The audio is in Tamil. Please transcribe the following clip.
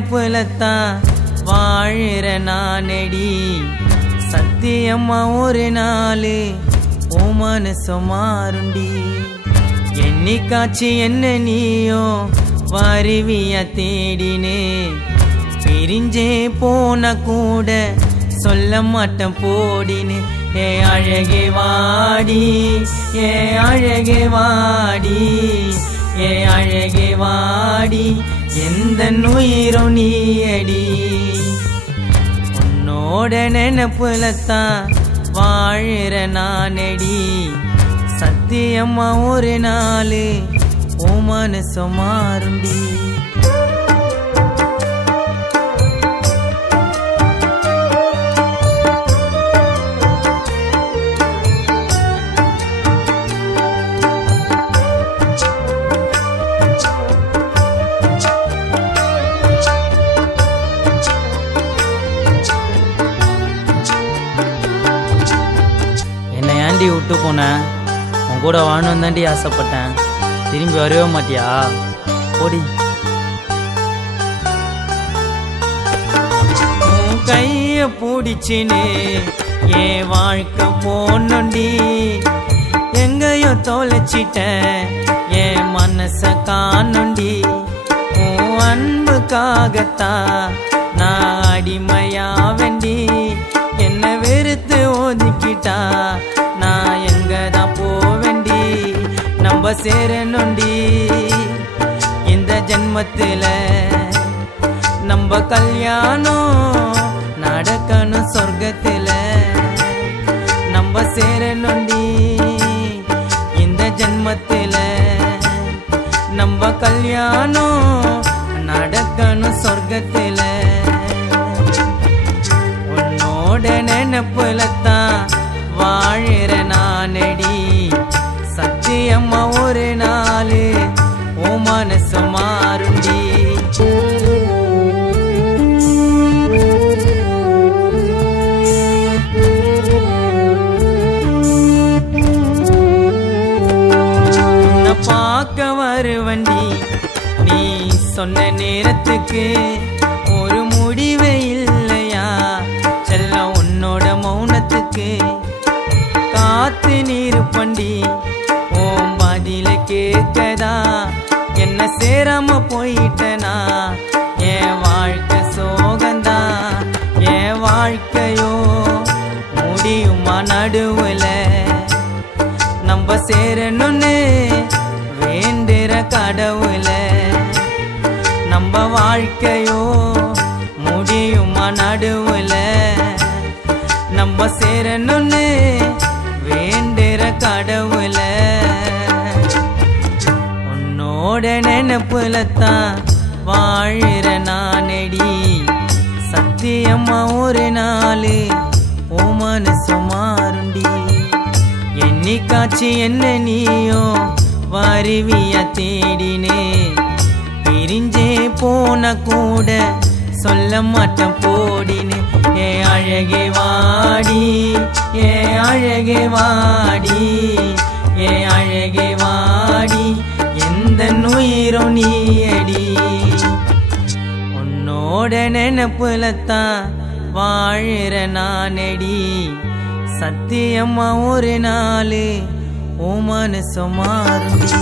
நினைப்புலத்தான் வாழுற நானடி சத்தியம்மா ஒரு நாள் உன் மனசு மாறுண்டி என்னைக்காச்சு என்ன நீயோ வருவிய தேடினே பிரிஞ்சே போன கூட சொல்ல மாட்டேன் போடினே ஏ அழகே வாடி ஏ அழகே வாடி ஏ அழகே வாடி எந்த உயிரும் நீயடி உன்னோட நினைப்புலத்தான் வாழுற நானடி சத்தியம்மா ஒரு நாள் உன் மனசு மாறுண்டி விட்டு போனேன் உன் கூட வாழணும் தாண்டி ஆசைப்பட்டேன் திரும்பி வரவே மாட்டியா போடி உன் கைய பூடிச்சினே என் வாழ்க்கை போனண்டி எங்கேயோ தொலைச்சிட்டேன் என் மனச காணுண்டி உன் அன்புக்காகத்தான் நான் அடிமையா வேண்டி என்ன வெறுத்து ஒதுக்கிட்டா நான் எங்கதான் போவேண்டி நம்ம சேரணுண்டி இந்த ஜென்மத்தில நம்ம கல்யாணம் நடக்கணும் சொர்க்கத்தில நம்ம சேரணுண்டி இந்த ஜென்மத்தில நம்ம கல்யாணம் நடக்கணும் சொர்க்கத்தில உன்னோட நினைப்புலத்தான் வாழுற நானடி சத்தியம்மா ஒரு நாள் உன் மனசு மாறுண்டி உன்னை பார்க்க வருவண்டி நீ சொன்ன நேரத்துக்கு ஒரு முடிவே இல்லையா செல்ல உன்னோட மௌனத்துக்கு காத்து நீரு பண்டி ஓம் பதில கேட்கதா என்ன சேராம போயிட்டனா என் வாழ்க்கை சோகந்தா என் வாழ்க்கையோ முடியுமா நடுவுல நம்ம சேரணும்னு வேண்டுற கடவுள நம்ம வாழ்க்கையோ முடியுமா நடுவுல நம்ம சேரணும்னு வேண்டுற கடவுள உன்னோட நினைப்புலத்தான் வாழுற நானடி சத்தியம்மா ஒரு நாள் உன் மனசு மாறுண்டி என்னைக்காச்சு என்ன நீயோ வருவிய தேடினே பிரிஞ்சே போன கூட சொல்ல மாட்டேன் போடினே ஏ அழகே வாடி ஏ அழகே வாடி ஏ அழகே வாடி எந்த உயிரும் நீயடி உன்னோட நினைப்புலத்தான் வாழுற நானடி சத்தியம்மா ஒரு நாள் உன் மனசு மாறுண்டி